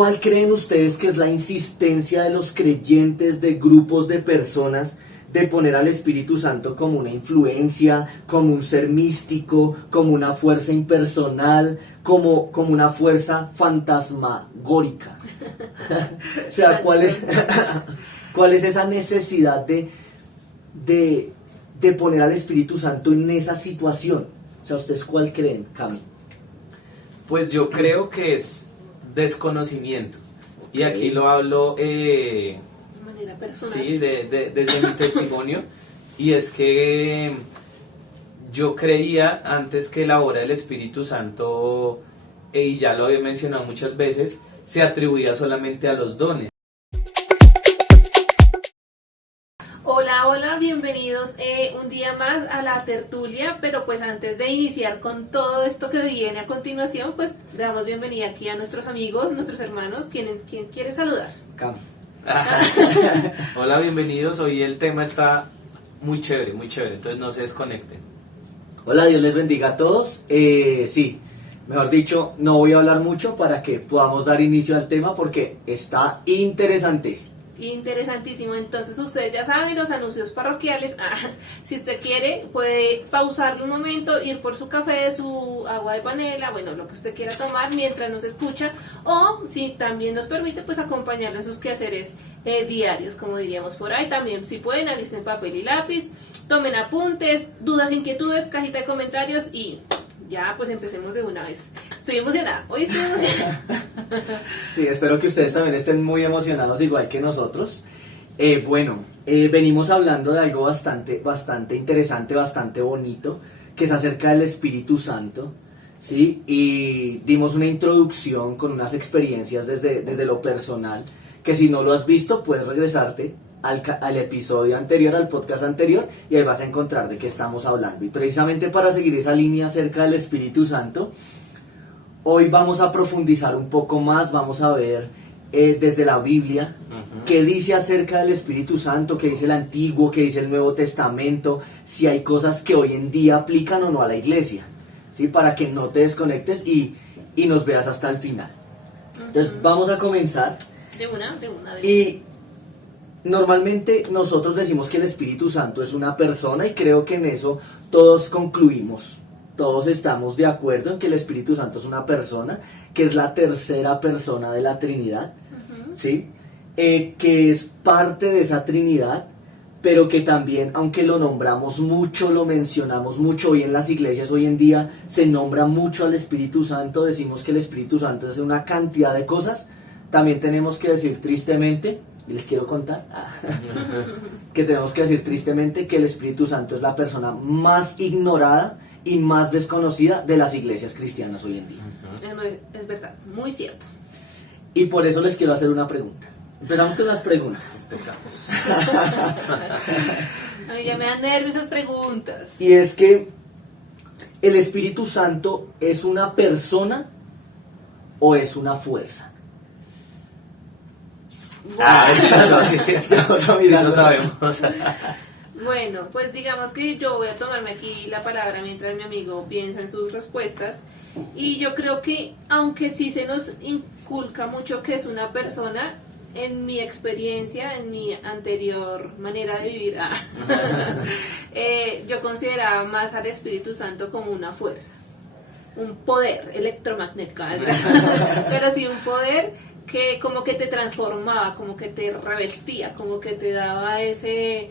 ¿Cuál creen ustedes que es la insistencia de los creyentes, de grupos de personas, de poner al Espíritu Santo como una influencia, como un ser místico, como una fuerza impersonal, como una fuerza fantasmagórica? O sea, ¿cuál es esa necesidad de poner al Espíritu Santo en esa situación? O sea, ¿ustedes cuál creen, Cami? Pues yo creo que es desconocimiento. Okay. Y aquí lo hablo De manera personal. sí, desde mi testimonio. Y es que yo creía antes que la obra del Espíritu Santo, y ya lo he mencionado muchas veces, se atribuía solamente a los dones. Hola, bienvenidos un día más a la tertulia, pero pues antes de iniciar con todo esto que viene a continuación, pues le damos bienvenida aquí a nuestros amigos, nuestros hermanos. ¿Quién quiere saludar? Cami. Hola, bienvenidos. Hoy el tema está muy chévere, entonces no se desconecten. Hola, Dios les bendiga a todos. Sí, mejor dicho, no voy a hablar mucho para que podamos dar inicio al tema porque está interesante. Interesantísimo. Entonces ustedes ya saben los anuncios parroquiales. Si usted quiere puede pausarle un momento, ir por su café, su agua de panela, bueno, lo que usted quiera tomar mientras nos escucha, o si también nos permite, pues acompañarle en sus quehaceres diarios, como diríamos por ahí. También, si pueden, alisten papel y lápiz, tomen apuntes, dudas, inquietudes, cajita de comentarios y ya, pues empecemos de una vez. Estoy emocionada, hoy estoy emocionada. Sí, espero que ustedes también estén muy emocionados igual que nosotros. Venimos hablando de algo bastante interesante, bastante bonito, que es acerca del Espíritu Santo, ¿sí? Y dimos una introducción con unas experiencias desde lo personal, que si no lo has visto, puedes regresarte al episodio anterior, al podcast anterior, y ahí vas a encontrar de qué estamos hablando. Y precisamente para seguir esa línea acerca del Espíritu Santo, hoy vamos a profundizar un poco más, vamos a ver desde la Biblia qué dice acerca del Espíritu Santo, qué dice el Antiguo, qué dice el Nuevo Testamento, si hay cosas que hoy en día aplican o no a la iglesia, ¿sí? Para que no te desconectes y nos veas hasta el final. Entonces vamos a comenzar. De una. Y normalmente nosotros decimos que el Espíritu Santo es una persona y creo que en eso todos concluimos. Todos estamos de acuerdo en que el Espíritu Santo es una persona, que es la tercera persona de la Trinidad, ¿sí? Que es parte de esa Trinidad, pero que también, aunque lo nombramos mucho, lo mencionamos mucho, hoy en las iglesias, hoy en día, se nombra mucho al Espíritu Santo, decimos que el Espíritu Santo hace una cantidad de cosas, también tenemos que decir tristemente, y les quiero contar, que tenemos que decir tristemente que el Espíritu Santo es la persona más ignorada y más desconocida de las iglesias cristianas hoy en día. Es verdad, muy cierto. Y por eso les quiero hacer una pregunta. Empezamos con las preguntas. Empezamos. A mí ya me dan nervios esas preguntas. Y es que ¿el Espíritu Santo es una persona o es una fuerza? Sí, lo sabemos. Bueno, pues digamos que yo voy a tomarme aquí la palabra mientras mi amigo piensa en sus respuestas. Y yo creo que, aunque sí se nos inculca mucho que es una persona, en mi experiencia, en mi anterior manera de vivir, yo consideraba más al Espíritu Santo como una fuerza, un poder electromagnético, pero sí un poder que como que te transformaba, como que te revestía, como que te daba ese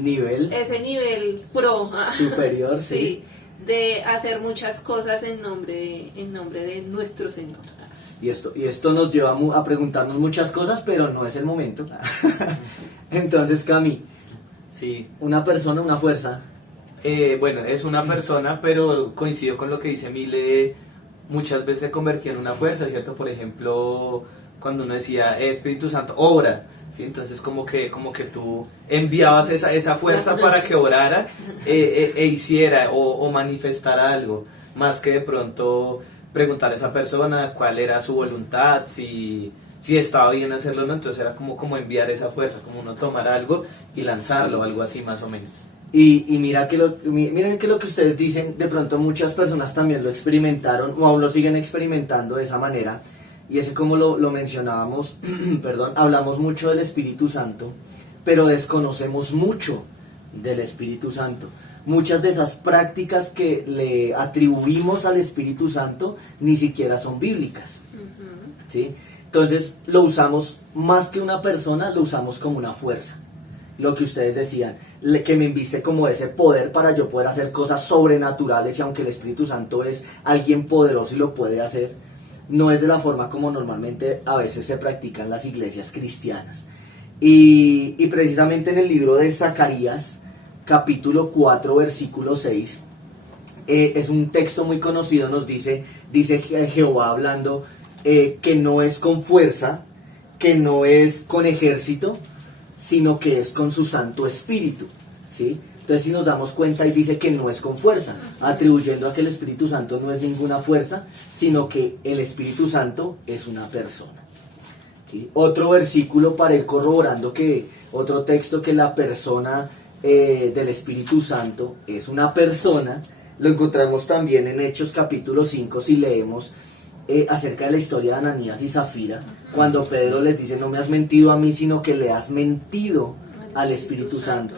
nivel pro superior, sí, de hacer muchas cosas en nombre de nuestro Señor. Y esto nos lleva a preguntarnos muchas cosas, pero no es el momento. Entonces, Cami, sí, ¿una persona, una fuerza? Bueno, es una persona, pero coincido con lo que dice Mile, muchas veces se convertía en una fuerza, ¿cierto? Por ejemplo, cuando uno decía Espíritu Santo, obra, ¿sí? Entonces como que tú enviabas esa fuerza para que obrara e hiciera o manifestara algo, más que de pronto preguntar a esa persona cuál era su voluntad, si estaba bien hacerlo o no. Entonces era como enviar esa fuerza, como uno tomar algo y lanzarlo, algo así más o menos. Y miren que lo que ustedes dicen, de pronto muchas personas también lo experimentaron o aún lo siguen experimentando de esa manera. y ese como lo mencionábamos, perdón, hablamos mucho del Espíritu Santo, pero desconocemos mucho del Espíritu Santo. Muchas de esas prácticas que le atribuimos al Espíritu Santo ni siquiera son bíblicas, ¿sí? Entonces lo usamos más que una persona, lo usamos como una fuerza. Lo que ustedes decían, que me inviste como ese poder para yo poder hacer cosas sobrenaturales, y aunque el Espíritu Santo es alguien poderoso y lo puede hacer, no es de la forma como normalmente a veces se practican las iglesias cristianas. Y precisamente en el libro de Zacarías, capítulo 4, versículo 6, es un texto muy conocido, nos dice Jehová hablando, que no es con fuerza, que no es con ejército, sino que es con su Santo Espíritu, ¿sí? Entonces si nos damos cuenta, y dice que no es con fuerza, atribuyendo a que el Espíritu Santo no es ninguna fuerza, sino que el Espíritu Santo es una persona, ¿sí? Otro versículo para ir corroborando otro texto que la persona del Espíritu Santo es una persona, lo encontramos también en Hechos capítulo 5, si leemos acerca de la historia de Ananías y Zafira, cuando Pedro les dice, no me has mentido a mí, sino que le has mentido al Espíritu Santo.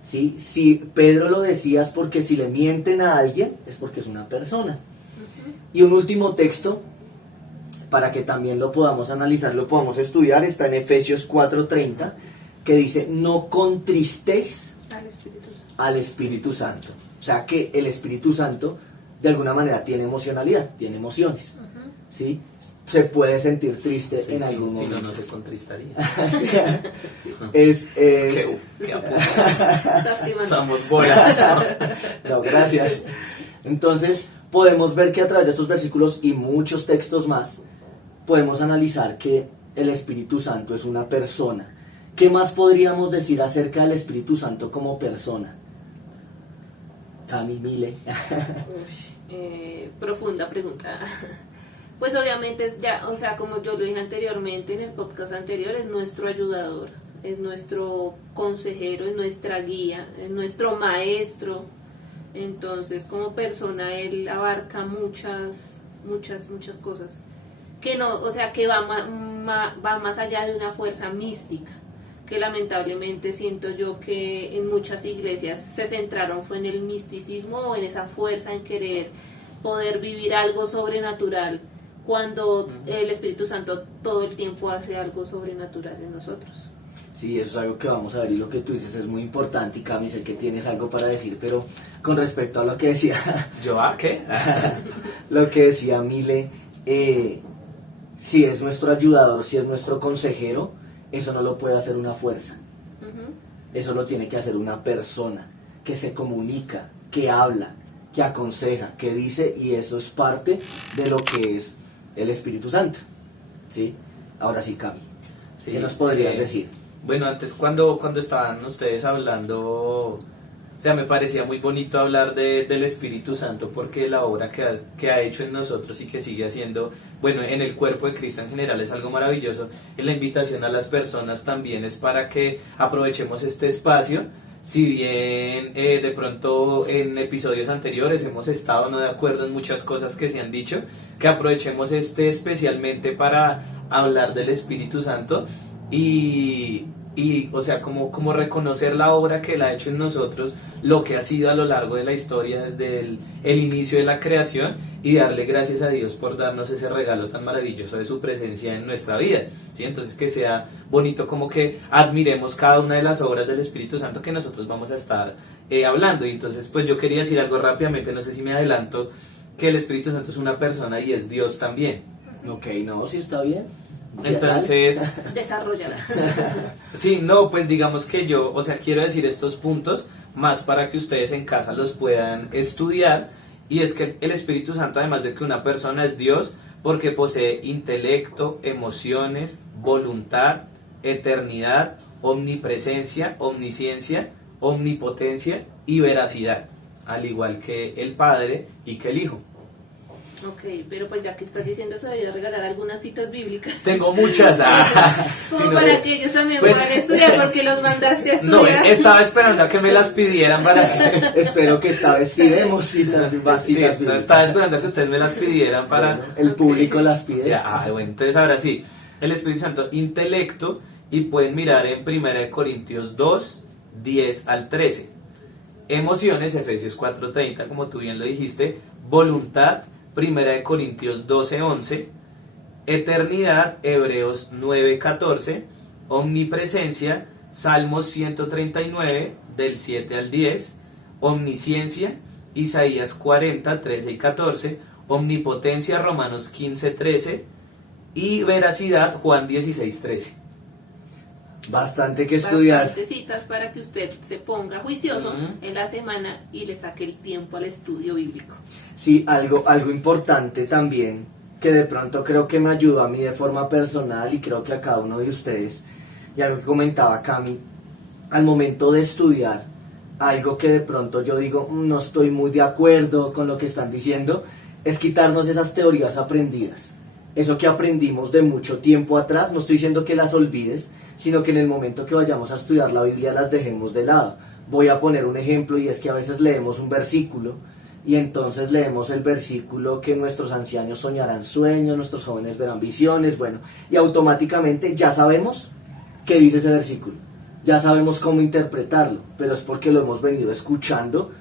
¿Sí? Si Pedro lo decía es porque si le mienten a alguien es porque es una persona. Y un último texto, para que también lo podamos analizar, lo podamos estudiar, está en Efesios 4:30, que dice, no contristéis al Espíritu Santo. O sea que el Espíritu Santo de alguna manera tiene emocionalidad, tiene emociones, ¿sí? Se puede sentir triste en algún momento. Si no, no se contristaría. Somos bola. No, gracias. Entonces, podemos ver que a través de estos versículos y muchos textos más, podemos analizar que el Espíritu Santo es una persona. ¿Qué más podríamos decir acerca del Espíritu Santo como persona? Cami, Mile. Profunda pregunta. Pues obviamente es ya, o sea, como yo lo dije anteriormente en el podcast anterior, es nuestro ayudador, es nuestro consejero, es nuestra guía, es nuestro maestro. Entonces, como persona, él abarca muchas cosas. Que no, o sea, que va más allá de una fuerza mística, que lamentablemente siento yo que en muchas iglesias se centraron fue en el misticismo o en esa fuerza en querer poder vivir algo sobrenatural, cuando el Espíritu Santo todo el tiempo hace algo sobrenatural en nosotros. Sí, eso es algo que vamos a ver, y lo que tú dices es muy importante, y Cami, sé que tienes algo para decir, pero con respecto a lo que decía... ¿Yo qué? Lo que decía Mile, si es nuestro ayudador, si es nuestro consejero, eso no lo puede hacer una fuerza. Eso lo tiene que hacer una persona que se comunica, que habla, que aconseja, que dice, y eso es parte de lo que es el Espíritu Santo, ¿sí? Ahora sí, Cami, sí, ¿qué nos podrías decir? Bueno, antes cuando estaban ustedes hablando, o sea, me parecía muy bonito hablar del Espíritu Santo, porque la obra que ha hecho en nosotros y que sigue haciendo, bueno, en el cuerpo de Cristo en general, es algo maravilloso. Y la invitación a las personas también es para que aprovechemos este espacio. Si bien de pronto en episodios anteriores hemos estado no de acuerdo en muchas cosas que se han dicho, que aprovechemos especialmente para hablar del Espíritu Santo y o sea, como reconocer la obra que Él ha hecho en nosotros, lo que ha sido a lo largo de la historia desde el inicio de la creación, y darle gracias a Dios por darnos ese regalo tan maravilloso de su presencia en nuestra vida, ¿sí? Entonces que sea bonito como que admiremos cada una de las obras del Espíritu Santo que nosotros vamos a estar hablando. Y entonces pues yo quería decir algo rápidamente, no sé si me adelanto, que el Espíritu Santo es una persona y es Dios también. Ok, no, sí está bien. Entonces, desarrollala. Sí, no, pues digamos que yo, o sea, quiero decir estos puntos más para que ustedes en casa los puedan estudiar, y es que el Espíritu Santo, además de que una persona, es Dios porque posee intelecto, emociones, voluntad, eternidad, omnipresencia, omnisciencia, omnipotencia y veracidad, al igual que el Padre y que el Hijo. Ok, pero pues ya que estás diciendo eso, deberías regalar algunas citas bíblicas. Tengo muchas. Como si no, para que ellos también pues, puedan estudiar, porque los mandaste a No, estudiar. estaba esperando a que me las pidieran para que... Espero que esta vez sí demos citas, más Sí, citas estaba bíblicas. esperando a que ustedes me las pidieran para... Bueno, el público las pide. Ya, bueno, entonces ahora sí, el Espíritu Santo, intelecto, y pueden mirar en 1 Corintios 2, 10 al 13. Emociones, Efesios 4:30, como tú bien lo dijiste. Voluntad, 1 Corintios 12, 11. Eternidad, Hebreos 9, 14. Omnipresencia, Salmos 139, del 7 al 10. Omnisciencia, Isaías 40, 13 y 14. Omnipotencia, Romanos 15, 13. Y veracidad, Juan 16, 13. Bastante que estudiar. Bastantes citas para que usted se ponga juicioso Ujú. en la semana y le saque el tiempo al estudio bíblico. Sí, algo importante también, que de pronto creo que me ayudó a mí de forma personal y creo que a cada uno de ustedes, y algo que comentaba Cami, al momento de estudiar, algo que de pronto yo digo, no estoy muy de acuerdo con lo que están diciendo, es quitarnos esas teorías aprendidas. Eso que aprendimos de mucho tiempo atrás, no estoy diciendo que las olvides, sino que en el momento que vayamos a estudiar la Biblia las dejemos de lado. Voy a poner un ejemplo, y es que a veces leemos un versículo y entonces leemos el versículo que nuestros ancianos soñarán sueños, nuestros jóvenes verán visiones, bueno, y automáticamente ya sabemos qué dice ese versículo, ya sabemos cómo interpretarlo, pero es porque lo hemos venido escuchando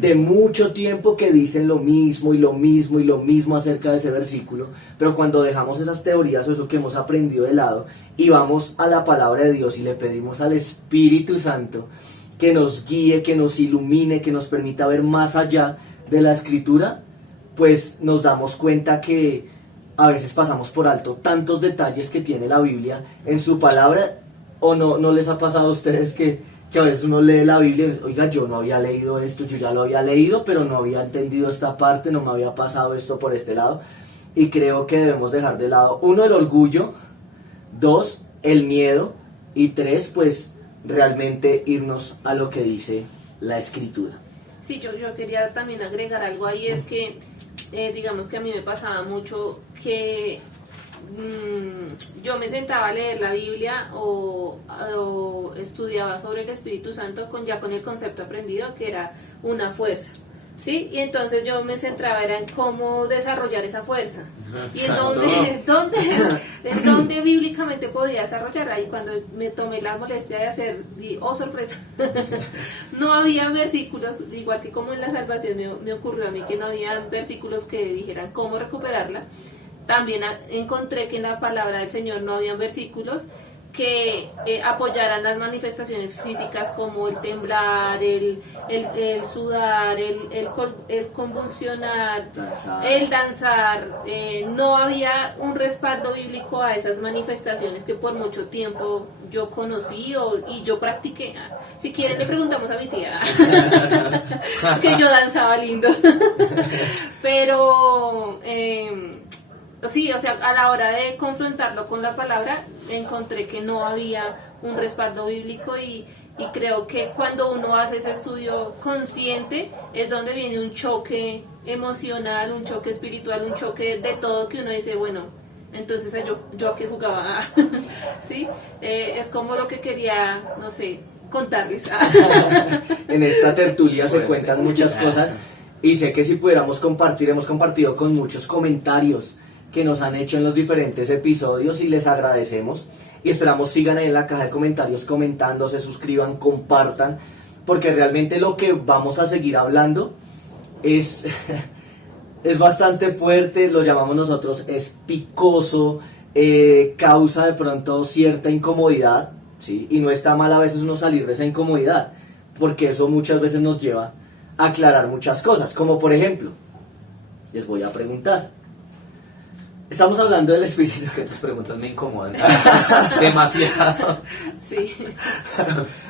de mucho tiempo, que dicen lo mismo y lo mismo y lo mismo acerca de ese versículo, pero cuando dejamos esas teorías o eso que hemos aprendido de lado y vamos a la palabra de Dios y le pedimos al Espíritu Santo que nos guíe, que nos ilumine, que nos permita ver más allá de la Escritura, pues nos damos cuenta que a veces pasamos por alto tantos detalles que tiene la Biblia en su palabra. ¿O no les ha pasado a ustedes que a veces uno lee la Biblia y dice, oiga, yo no había leído esto, yo ya lo había leído, pero no había entendido esta parte, no me había pasado esto por este lado? Y creo que debemos dejar de lado, 1, el orgullo, 2, el miedo, y 3, pues realmente irnos a lo que dice la Escritura. Sí, yo quería también agregar algo ahí, es que digamos que a mí me pasaba mucho que yo me sentaba a leer la Biblia o estudiaba sobre el Espíritu Santo con el concepto aprendido, que era una fuerza, ¿sí? Y entonces yo me centraba era en cómo desarrollar esa fuerza y en dónde bíblicamente podía desarrollarla. Y cuando me tomé la molestia de hacer, oh sorpresa, no había versículos, igual que como en la salvación me ocurrió a mí, que no había versículos que dijeran cómo recuperarla. También encontré que en la palabra del Señor no habían versículos que apoyaran las manifestaciones físicas, como el temblar, el sudar, el convulsionar, el danzar. No había un respaldo bíblico a esas manifestaciones que por mucho tiempo yo conocí y yo practiqué. Si quieren le preguntamos a mi tía que yo danzaba lindo. Pero sí, o sea, a la hora de confrontarlo con la palabra, encontré que no había un respaldo bíblico y creo que cuando uno hace ese estudio consciente es donde viene un choque emocional, un choque espiritual, un choque de todo, que uno dice, bueno, entonces yo a qué jugaba. ¿Sí? Es como lo que quería, no sé, contarles. En esta tertulia se cuentan muchas cosas y sé que si pudiéramos compartir, hemos compartido con muchos comentarios que nos han hecho en los diferentes episodios y les agradecemos y esperamos sigan ahí en la caja de comentarios comentando, se suscriban, compartan, porque realmente lo que vamos a seguir hablando es bastante fuerte, lo llamamos nosotros, es picoso, causa de pronto cierta incomodidad, ¿sí? Y no está mal a veces uno salir de esa incomodidad, porque eso muchas veces nos lleva a aclarar muchas cosas, como por ejemplo, les voy a preguntar. Estamos hablando del Espíritu. Es que tus preguntas me incomodan demasiado. Sí.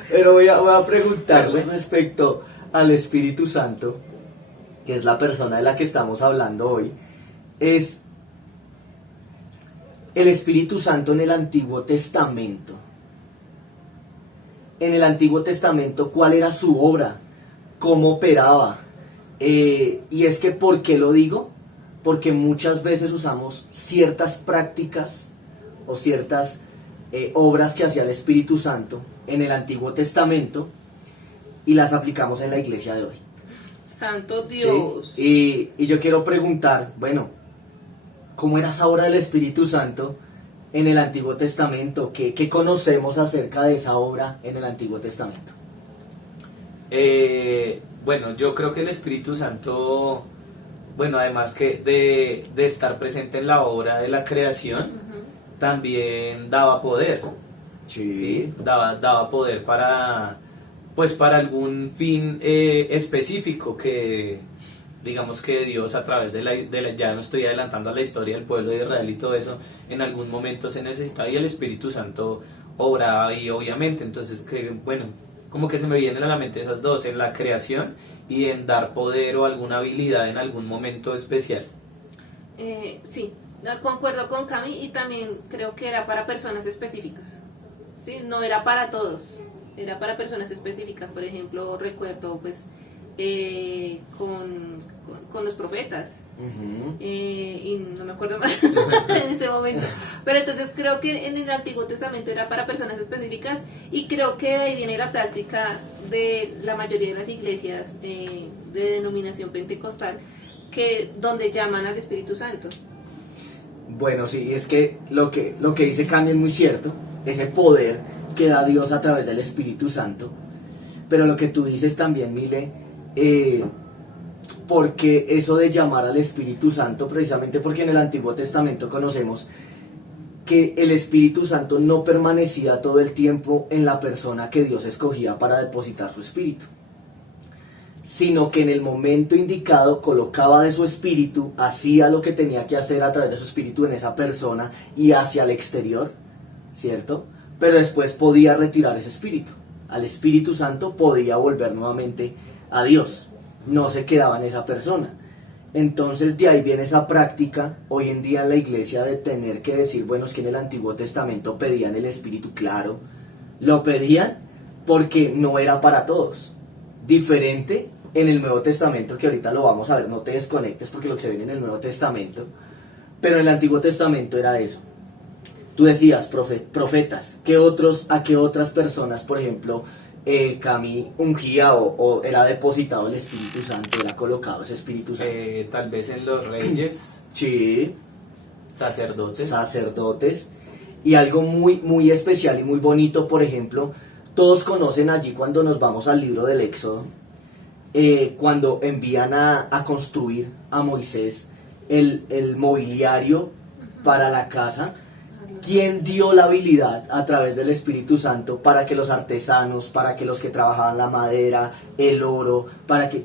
Pero voy a preguntarles respecto al Espíritu Santo, que es la persona de la que estamos hablando hoy. Es el Espíritu Santo en el Antiguo Testamento. En el Antiguo Testamento, ¿cuál era su obra? ¿Cómo operaba? Y es que, ¿por qué lo digo? porque muchas veces usamos ciertas prácticas o ciertas obras que hacía el Espíritu Santo en el Antiguo Testamento y las aplicamos en la iglesia de hoy. Santo Dios. ¿Sí? Y yo quiero preguntar, bueno, ¿cómo era esa obra del Espíritu Santo en el Antiguo Testamento? ¿Qué conocemos acerca de esa obra en el Antiguo Testamento? Bueno, yo creo que el Espíritu Santo, bueno, además que de estar presente en la obra de la creación, también daba poder. ¿Sí? Daba poder para algún fin específico que, digamos que Dios a través ya no estoy adelantando a la historia del pueblo de Israel y todo eso, en algún momento se necesitaba y el Espíritu Santo obraba ahí obviamente. Entonces, bueno, como que se me vienen a la mente esas dos, en la creación y en dar poder o alguna habilidad en algún momento especial. Sí, concuerdo con Cami y también creo que era para personas específicas, ¿sí? No era para todos, era para personas específicas. Por ejemplo, recuerdo pues con los profetas, y no me acuerdo más en este momento, pero entonces creo que en el Antiguo Testamento era para personas específicas y creo que de ahí viene la práctica de la mayoría de las iglesias de denominación pentecostal, donde llaman al Espíritu Santo. Bueno, sí, es que lo que dice Cami es muy cierto, ese poder que da Dios a través del Espíritu Santo, pero lo que tú dices también, Mile, porque eso de llamar al Espíritu Santo, precisamente porque en el Antiguo Testamento conocemos que el Espíritu Santo no permanecía todo el tiempo en la persona que Dios escogía para depositar su Espíritu, sino que en el momento indicado colocaba de su Espíritu, hacía lo que tenía que hacer a través de su Espíritu en esa persona y hacia el exterior, ¿cierto? Pero después podía retirar ese Espíritu. Al Espíritu Santo podía volver nuevamente a Dios, no se quedaba en esa persona. Entonces de ahí viene esa práctica hoy en día en la iglesia de tener que decir, bueno, es que en el Antiguo Testamento pedían el Espíritu, claro, lo pedían porque no era para todos. Diferente en el Nuevo Testamento, que ahorita lo vamos a ver, no te desconectes porque lo que se ve en el Nuevo Testamento, pero en el Antiguo Testamento era eso. Tú decías, profetas, ¿a qué otras personas, por ejemplo, Cami ungía o era depositado el Espíritu Santo, era colocado ese Espíritu Santo? Tal vez en los reyes, Sí, sacerdotes. Y algo muy, muy especial y muy bonito, por ejemplo, todos conocen allí cuando nos vamos al libro del Éxodo, cuando envían a construir a Moisés el mobiliario para la casa. ¿Quién dio la habilidad a través del Espíritu Santo para que los artesanos, para que los que trabajaban la madera, el oro,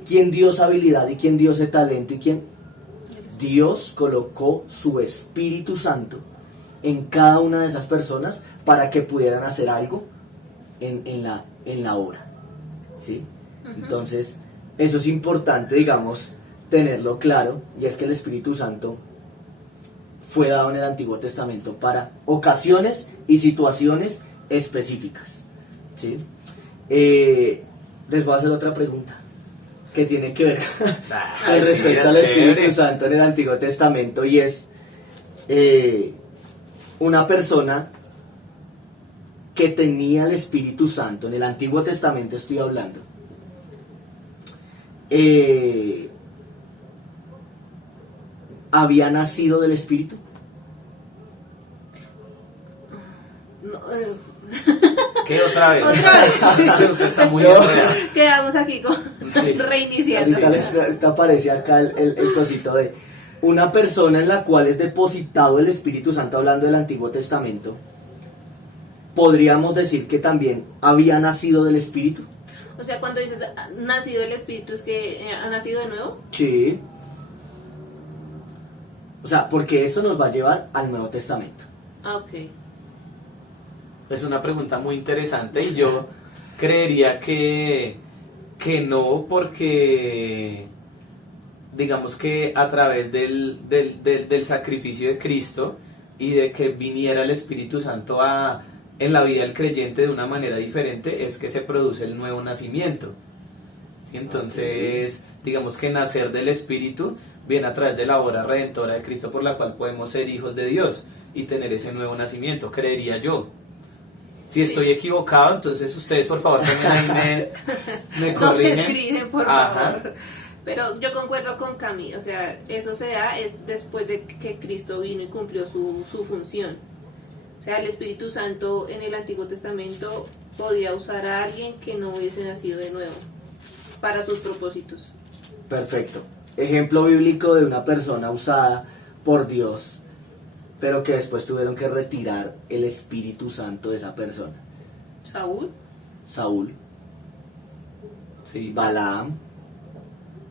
quién dio esa habilidad y quién dio ese talento y quién? Dios colocó su Espíritu Santo en cada una de esas personas para que pudieran hacer algo en la obra, ¿sí? Entonces, eso es importante, digamos, tenerlo claro, y es que el Espíritu Santo fue dado en el Antiguo Testamento para ocasiones y situaciones específicas, ¿sí? Les voy a hacer otra pregunta que tiene que ver con respecto al Espíritu Santo en el Antiguo Testamento, y es una persona que tenía el Espíritu Santo, en el Antiguo Testamento estoy hablando, ¿había nacido del Espíritu? No, ¿Qué otra vez? Otra vez. La pregunta está muy enredada. quedamos aquí con Sí. reiniciando. Ahorita aparece acá el cosito de una persona en la cual es depositado el Espíritu Santo, hablando del Antiguo Testamento. ¿Podríamos decir que también había nacido del Espíritu? O sea, cuando dices nacido el Espíritu, ¿es que ha nacido de nuevo? Sí. O sea, porque esto nos va a llevar al Nuevo Testamento. Ah, ok. Es una pregunta muy interesante y yo creería que no, porque digamos que a través del sacrificio de Cristo y de que viniera el Espíritu Santo en la vida del creyente de una manera diferente, es que se produce el nuevo nacimiento. ¿Sí? Entonces, digamos que nacer del Espíritu viene a través de la obra redentora de Cristo por la cual podemos ser hijos de Dios y tener ese nuevo nacimiento, creería yo. Si estoy equivocado, entonces ustedes por favor también ahí me Nos corrigen. escriben, por Ajá. favor. Pero yo concuerdo con Cami, o sea, eso se da es después de que Cristo vino y cumplió su función. O sea, el Espíritu Santo en el Antiguo Testamento podía usar a alguien que no hubiese nacido de nuevo para sus propósitos. Perfecto. Ejemplo bíblico de una persona usada por Dios, pero que después tuvieron que retirar el Espíritu Santo de esa persona. Saúl, Saúl, Sí, Balaam.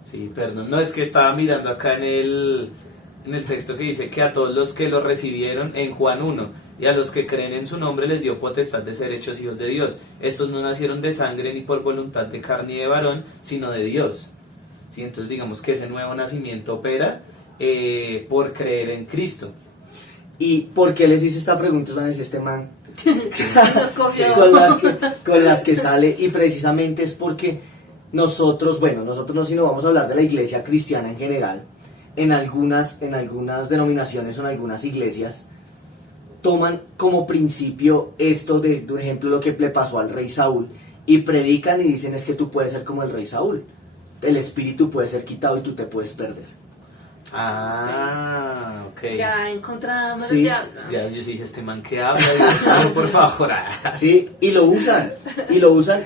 sí, perdón. No, es que estaba mirando acá en el texto que dice que a todos los que lo recibieron en Juan 1 y a los que creen en su nombre les dio potestad de ser hechos hijos de Dios. Estos no nacieron de sangre ni por voluntad de carne y de varón, sino de Dios. ¿Sí? Entonces digamos que ese nuevo nacimiento opera por creer en Cristo. ¿Y por qué les hice esta pregunta? Van a decir, este man nos cogió. con las que sale, y precisamente es porque nosotros no, sino vamos a hablar de la iglesia cristiana en general. En algunas denominaciones o en algunas iglesias toman como principio esto de, por ejemplo, lo que le pasó al rey Saúl, y predican y dicen es que tú puedes ser como el rey Saúl. El espíritu puede ser quitado y tú te puedes perder. Ah, ok. Ya encontramos, Sí. ya. Ya, yo sí dije, este man que habla, Dios, por favor. Sí, y lo usan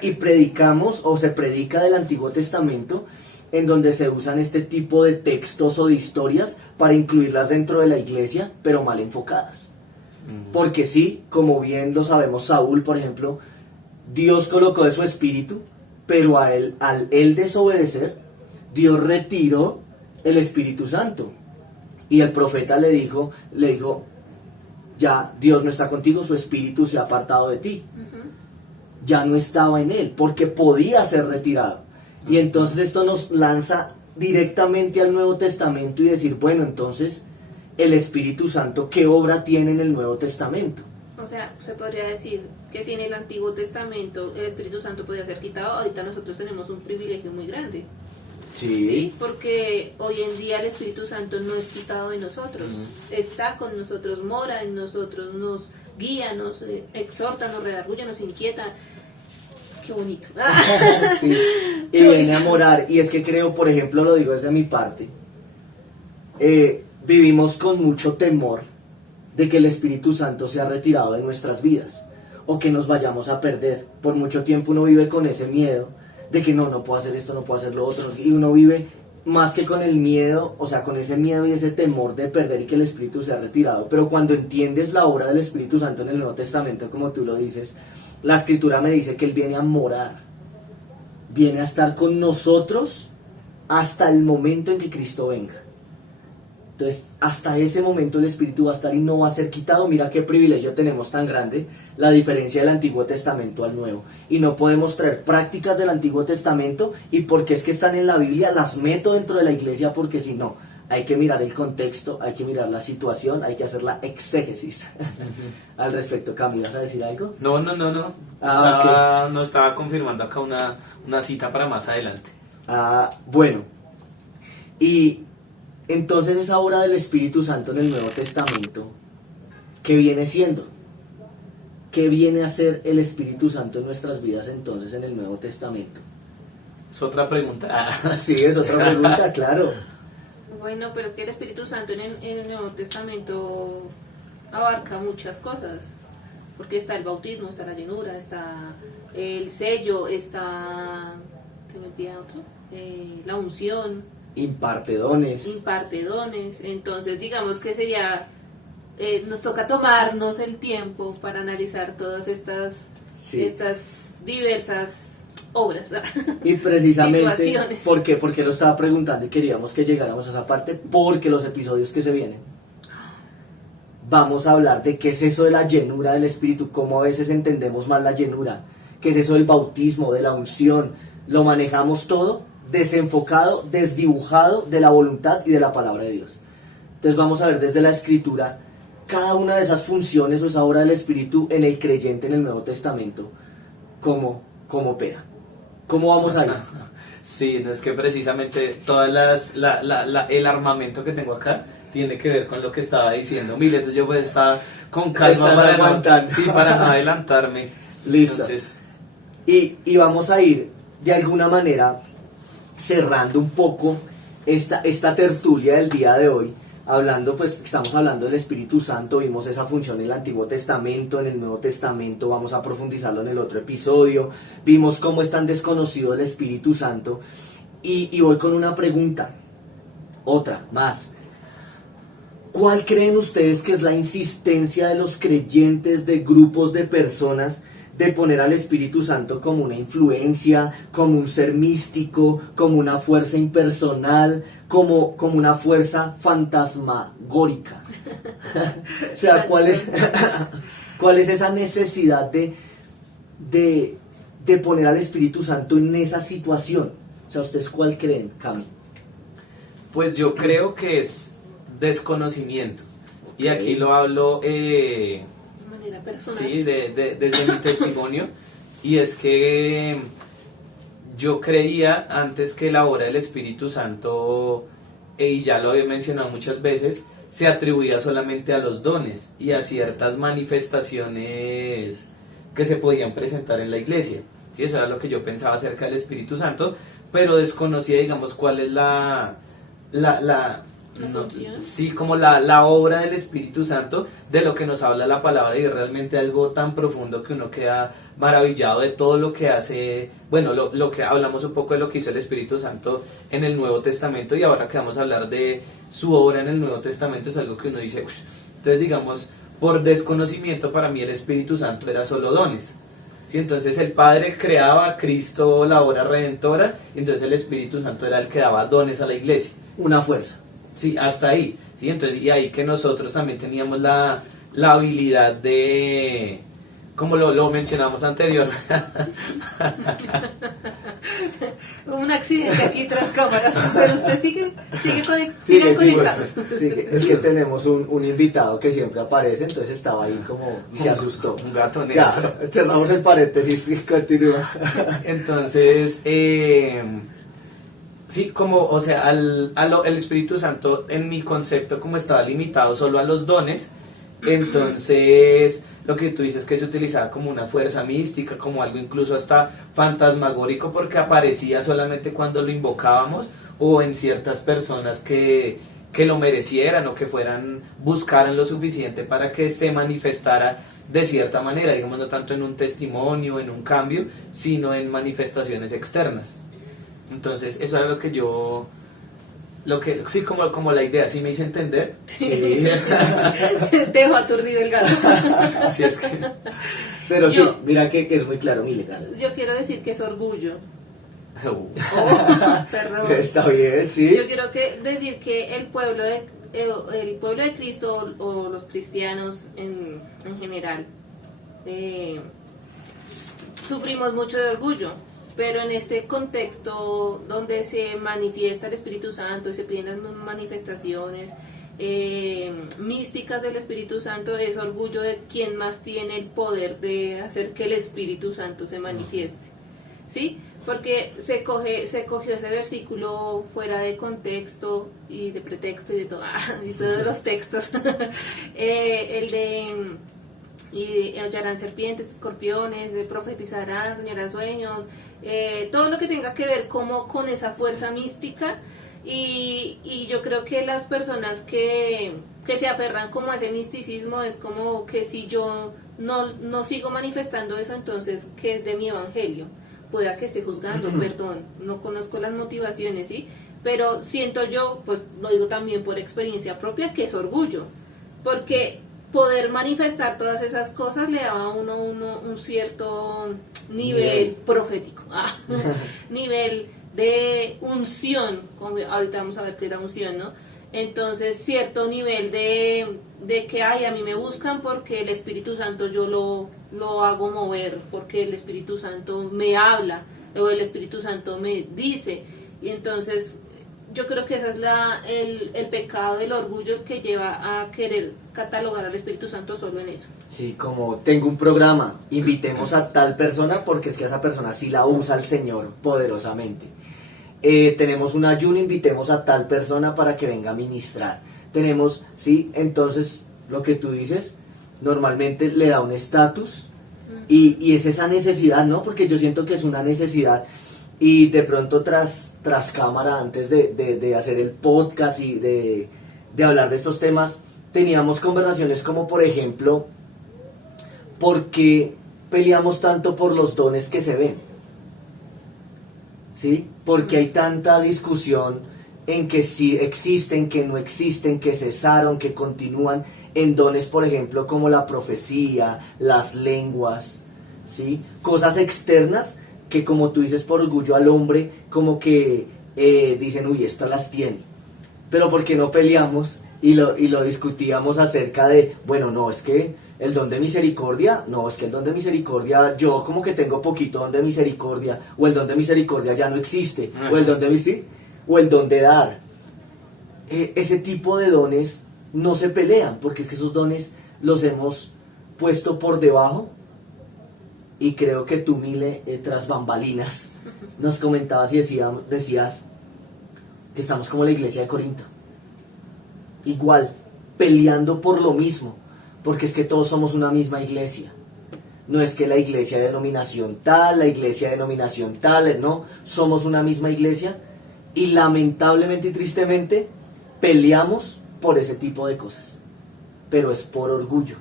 y predicamos o se predica del Antiguo Testamento, en donde se usan este tipo de textos o de historias para incluirlas dentro de la iglesia, pero mal enfocadas. Porque sí, como bien lo sabemos, Saúl, por ejemplo, Dios colocó de su espíritu, pero al él desobedecer, Dios retiró el Espíritu Santo. Y el profeta le dijo, ya Dios no está contigo, su espíritu se ha apartado de ti. Ujú. Ya no estaba en él, porque podía ser retirado. Y entonces esto nos lanza directamente al Nuevo Testamento y decir, bueno, entonces, el Espíritu Santo, ¿qué obra tiene en el Nuevo Testamento? O sea, se podría decir que si en el Antiguo Testamento el Espíritu Santo podía ser quitado, ahorita nosotros tenemos un privilegio muy grande. Sí, porque hoy en día el Espíritu Santo no es quitado de nosotros, está con nosotros, mora en nosotros, nos guía, nos exhorta, nos redarguye, nos inquieta. Qué bonito. Sí, y viene a morar. Y es que creo, por ejemplo, lo digo desde mi parte, vivimos con mucho temor de que el Espíritu Santo sea retirado de nuestras vidas o que nos vayamos a perder. Por mucho tiempo uno vive con ese miedo de que no puedo hacer esto, no puedo hacer lo otro, y uno vive más que con el miedo, o sea, con ese miedo y ese temor de perder y que el Espíritu sea retirado. Pero cuando entiendes la obra del Espíritu Santo en el Nuevo Testamento, como tú lo dices, la Escritura me dice que Él viene a morar, viene a estar con nosotros hasta el momento en que Cristo venga. Entonces, hasta ese momento el Espíritu va a estar y no va a ser quitado. Mira qué privilegio tenemos tan grande, la diferencia del Antiguo Testamento al Nuevo. Y no podemos traer prácticas del Antiguo Testamento y porque es que están en la Biblia, las meto dentro de la iglesia, porque si no, hay que mirar el contexto, hay que mirar la situación, hay que hacer la exégesis. Al respecto, Cami, ¿vas a decir algo? No. Ah, No estaba confirmando acá una cita para más adelante. Bueno, y entonces esa obra del Espíritu Santo en el Nuevo Testamento, ¿qué viene siendo? ¿Qué viene a hacer el Espíritu Santo en nuestras vidas entonces en el Nuevo Testamento? Es otra pregunta. Sí, es otra pregunta, claro. Bueno, pero es que el Espíritu Santo en el Nuevo Testamento abarca muchas cosas, porque está el bautismo, está la llenura, está el sello, está, ¿se me olvida otro? La unción, Imparte dones. imparte dones. Entonces digamos que sería, nos toca tomarnos el tiempo para analizar todas estas diversas obras. Y precisamente, situaciones. ¿por qué? Porque lo estaba preguntando y queríamos que llegáramos a esa parte, porque los episodios que se vienen, vamos a hablar de qué es eso de la llenura del Espíritu, cómo a veces entendemos mal la llenura, qué es eso del bautismo, de la unción, lo manejamos todo desenfocado, desdibujado de la voluntad y de la palabra de Dios. Entonces vamos a ver desde la Escritura cada una de esas funciones o esa obra del Espíritu en el creyente en el Nuevo Testamento, cómo opera. ¿Cómo vamos a ir? Sí, no es que precisamente todas el armamento que tengo acá tiene que ver con lo que estaba diciendo Mile, entonces yo pues estaba con calma Estás para aguantando. sí, para no adelantarme. Listo. Entonces, Y vamos a ir de alguna manera cerrando un poco esta tertulia del día de hoy, hablando, pues estamos hablando del Espíritu Santo, vimos esa función en el Antiguo Testamento, en el Nuevo Testamento, vamos a profundizarlo en el otro episodio, vimos cómo es tan desconocido el Espíritu Santo, y voy con una pregunta, otra más. ¿Cuál creen ustedes que es la insistencia de los creyentes, de grupos de personas, de poner al Espíritu Santo como una influencia, como un ser místico, como una fuerza impersonal, como una fuerza fantasmagórica? O sea, ¿cuál es esa necesidad de poner al Espíritu Santo en esa situación? O sea, ¿ustedes cuál creen, Cami? pues yo creo que es desconocimiento. Y Ok. aquí lo hablo De manera personal. sí, desde mi testimonio, y es que yo creía antes que la obra del Espíritu Santo, y ya lo he mencionado muchas veces, se atribuía solamente a los dones y a ciertas manifestaciones que se podían presentar en la iglesia. Sí, eso era lo que yo pensaba acerca del Espíritu Santo, pero desconocía, digamos, cuál es la ¿La función? sí, como la obra del Espíritu Santo, de lo que nos habla la palabra, y es realmente algo tan profundo que uno queda maravillado de todo lo que hace. Bueno, lo que hablamos un poco de lo que hizo el Espíritu Santo en el Nuevo Testamento, y ahora que vamos a hablar de su obra en el Nuevo Testamento, es algo que uno dice, "Ush". Entonces, digamos, por desconocimiento, para mí el Espíritu Santo era solo dones. ¿Sí? Entonces el Padre creaba a Cristo, la obra redentora, y entonces el Espíritu Santo era el que daba dones a la iglesia. Una fuerza. Sí, hasta ahí. ¿Sí? Entonces, y ahí que nosotros también teníamos la habilidad de, como lo mencionamos anterior, Hubo un accidente aquí tras cámaras, pero usted sigan Sigue, conectados. sigue. Es que tenemos un invitado que siempre aparece, entonces estaba ahí como y se asustó. un gato negro. Ya, cerramos el paréntesis y continúa. Entonces, sí, como, o sea, el Espíritu Santo, en mi concepto, como estaba limitado solo a los dones, entonces lo que tú dices, que se utilizaba como una fuerza mística, como algo incluso hasta fantasmagórico, porque aparecía solamente cuando lo invocábamos, o en ciertas personas que lo merecieran, o que buscaran lo suficiente para que se manifestara de cierta manera, digamos, no tanto en un testimonio, en un cambio, sino en manifestaciones externas. Entonces, eso era sí, como la idea, ¿sí me hice entender? Sí. Te dejó aturdido el gato. Sí, es que... Pero sí, Yo- mira que es muy claro, mi legal. Yo quiero decir que es orgullo. Uh, Oh, perdón. Está bien, sí. Yo quiero decir que el pueblo de Cristo o los cristianos en general sufrimos mucho de orgullo, pero en este contexto donde se manifiesta el Espíritu Santo y se piden las manifestaciones místicas del Espíritu Santo, es orgullo de quien más tiene el poder de hacer que el Espíritu Santo se manifieste, ¿sí? Porque se cogió ese versículo fuera de contexto y de pretexto y de todo, y todos los textos, el de y hallarán serpientes, escorpiones, profetizarán, soñarán sueños, todo lo que tenga que ver como con esa fuerza mística, y yo creo que las personas que se aferran como a ese misticismo es como que si yo no sigo manifestando eso, entonces ¿qué es de mi evangelio? Pueda que esté juzgando, perdón, no conozco las motivaciones, ¿sí? Pero siento yo, pues lo digo también por experiencia propia, que es orgullo, porque poder manifestar todas esas cosas le daba a uno un cierto nivel profético, nivel de unción, como ahorita vamos a ver qué era unción, ¿no? Entonces cierto nivel de que a mí me buscan porque el Espíritu Santo yo lo hago mover, porque el Espíritu Santo me habla, o el Espíritu Santo me dice, y entonces yo creo que ese es el pecado del orgullo que lleva a querer catalogar al Espíritu Santo solo en eso. Sí, como tengo un programa, invitemos a tal persona porque es que esa persona sí la usa el Señor poderosamente. tenemos un ayuno, invitemos a tal persona para que venga a ministrar. Tenemos, ¿sí? Entonces, lo que tú dices, normalmente le da un estatus y es esa necesidad, ¿no? Porque yo siento que es una necesidad y de pronto tras cámara, antes de hacer el podcast y de hablar de estos temas, teníamos conversaciones como, por ejemplo, ¿por qué peleamos tanto por los dones que se ven? ¿Sí? Porque hay tanta discusión en que sí existen, que no existen, que cesaron, que continúan, en dones, por ejemplo, como la profecía, las lenguas, ¿sí? Cosas externas que, como tú dices, por orgullo al hombre, como que dicen, uy, estas las tiene. Pero ¿por qué no peleamos y lo discutíamos acerca de, bueno, no, es que el don de misericordia, no, es que el don de misericordia, yo como que tengo poquito don de misericordia, o el don de misericordia ya no existe, o el don de o el don de dar. Ese tipo de dones no se pelean, porque es que esos dones los hemos puesto por debajo, y creo que tú, Mile, tras bambalinas, nos comentabas y decías que estamos como la iglesia de Corinto, igual, peleando por lo mismo, porque es que todos somos una misma iglesia. No es que la iglesia de denominación tal, la iglesia de denominación tal, no, somos una misma iglesia y lamentablemente y tristemente peleamos por ese tipo de cosas. Pero es por orgullo,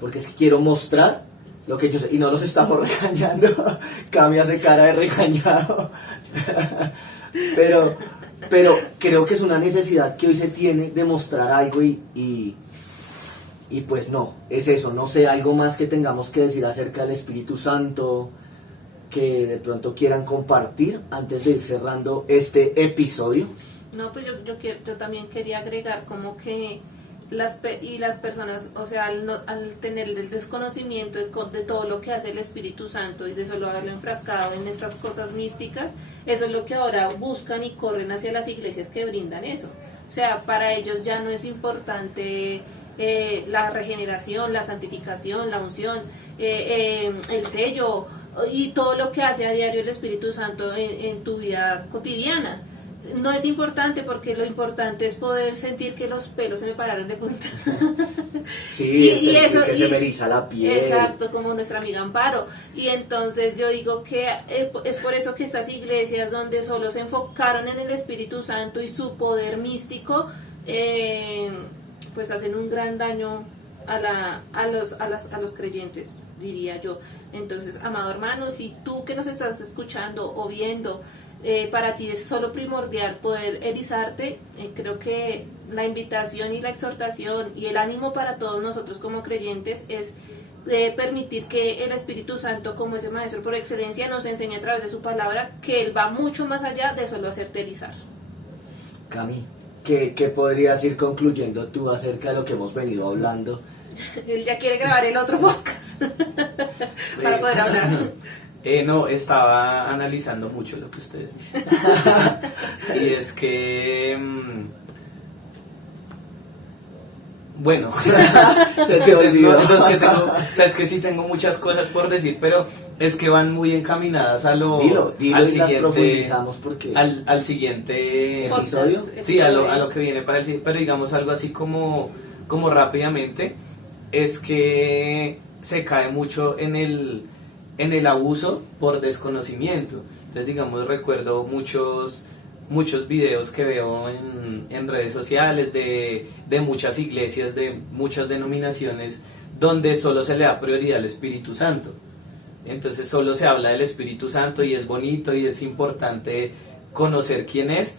porque es que quiero mostrar lo que yo sé, y no los estamos regañando. Cami hace cara de regañado. pero creo que es una necesidad que hoy se tiene de mostrar algo y pues no, es eso, no sé, algo más que tengamos que decir acerca del Espíritu Santo, que de pronto quieran compartir antes de ir cerrando este episodio. No, pues yo también quería agregar como que las personas, o sea, al tener el desconocimiento de todo lo que hace el Espíritu Santo y de solo haberlo enfrascado en estas cosas místicas, eso es lo que ahora buscan y corren hacia las iglesias que brindan eso. O sea, para ellos ya no es importante la regeneración, la santificación, la unción, el sello y todo lo que hace a diario el Espíritu Santo en tu vida cotidiana. No es importante, porque lo importante es poder sentir que los pelos se me pararon de punta. Sí, eso, que se me eriza la piel. Exacto, como nuestra amiga Amparo. Y entonces yo digo que es por eso que estas iglesias donde solo se enfocaron en el Espíritu Santo y su poder místico, pues hacen un gran daño a los creyentes, diría yo. Entonces, amado hermano, si tú que nos estás escuchando o viendo, para ti es solo primordial poder erizarte, creo que la invitación y la exhortación y el ánimo para todos nosotros como creyentes es permitir que el Espíritu Santo, como ese maestro por excelencia, nos enseñe a través de su palabra que Él va mucho más allá de solo hacerte erizar. Cami, ¿qué podrías ir concluyendo tú acerca de lo que hemos venido hablando? Él ya quiere grabar el otro podcast para poder hablar. No, estaba analizando mucho lo que ustedes dicen. Y es que... bueno, se te olvidó. Es que sí tengo muchas cosas por decir, pero es que van muy encaminadas a lo... Dilo al y las siguiente, profundizamos porque... al siguiente episodio. Sí, a lo que viene para el siguiente, pero digamos algo así como rápidamente, es que se cae mucho en el abuso por desconocimiento. Entonces, digamos, recuerdo muchos videos que veo en redes sociales de muchas iglesias, de muchas denominaciones, donde solo se le da prioridad al Espíritu Santo. Entonces solo se habla del Espíritu Santo y es bonito y es importante conocer quién es,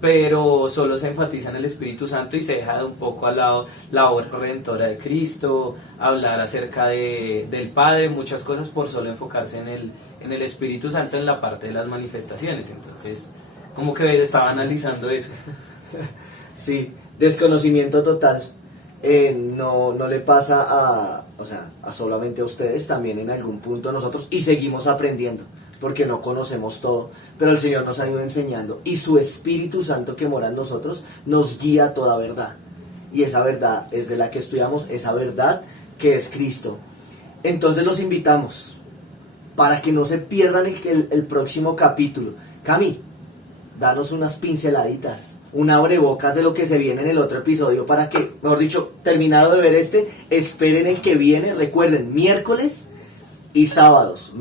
pero solo se enfatiza en el Espíritu Santo y se deja de un poco al lado la obra redentora de Cristo, hablar acerca del Padre, muchas cosas por solo enfocarse en el Espíritu Santo en la parte de las manifestaciones. Entonces, como que estaba analizando eso. Sí, desconocimiento total. No le pasa a solamente a ustedes, también en algún punto nosotros, y seguimos aprendiendo, porque no conocemos todo, pero el Señor nos ha ido enseñando, y su Espíritu Santo que mora en nosotros nos guía a toda verdad, y esa verdad es de la que estudiamos, esa verdad que es Cristo. Entonces los invitamos para que no se pierdan el próximo capítulo. Cami, danos unas pinceladitas, un abrebocas de lo que se viene en el otro episodio para que, mejor dicho, terminado de ver este, esperen el que viene. Recuerden, miércoles y sábados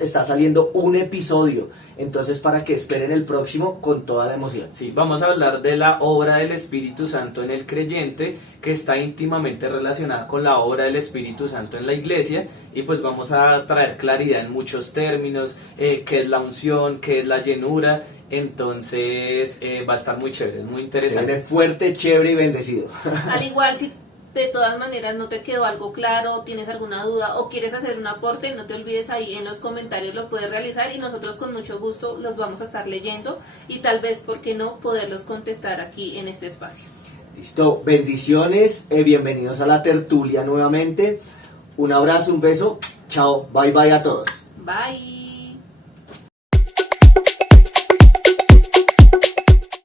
está saliendo un episodio. Entonces, para que esperen el próximo con toda la emoción. Sí, vamos a hablar de la obra del Espíritu Santo en el creyente, que está íntimamente relacionada con la obra del Espíritu Santo en la iglesia, y pues vamos a traer claridad en muchos términos, qué es la unción, qué es la llenura. Entonces va a estar muy chévere, es muy Se interesante. viene fuerte, chévere y bendecido. Al igual, si de todas maneras no te quedó algo claro, tienes alguna duda o quieres hacer un aporte, no te olvides, ahí en los comentarios lo puedes realizar y nosotros con mucho gusto los vamos a estar leyendo y tal vez, ¿por qué no?, poderlos contestar aquí en este espacio. Listo, bendiciones, bienvenidos a la tertulia nuevamente. Un abrazo, un beso, chao, bye bye a todos. Bye.